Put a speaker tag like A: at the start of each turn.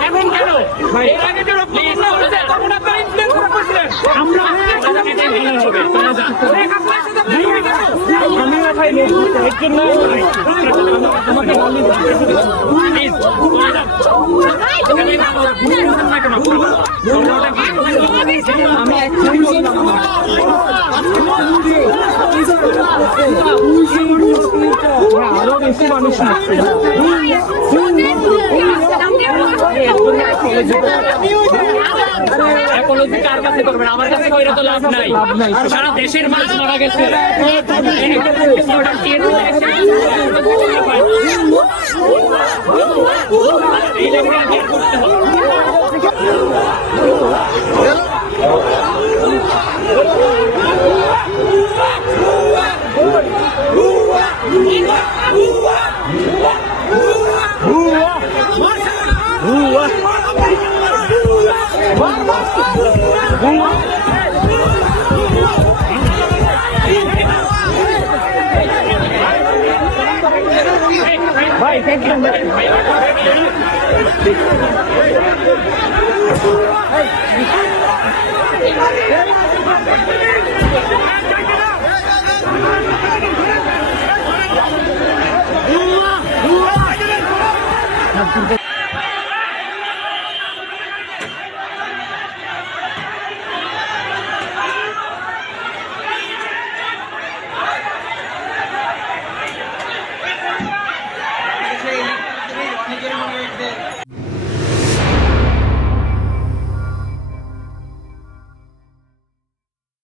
A: এখন কেন এর আগে যে রক্ত হয়েছে তখন আপনারা ইনফ্লুয়েন্স করে আমরা?
B: আমি আরও বেশি মানুষ আসছে
A: কার কাছে করবেন? আমার কাছে কইরা তো লাভ নাই। সারা দেশের মানুষ মারা গেছে? এই করতে হবে? Vai, thank you andar. Hey!
B: 안
A: 끊고.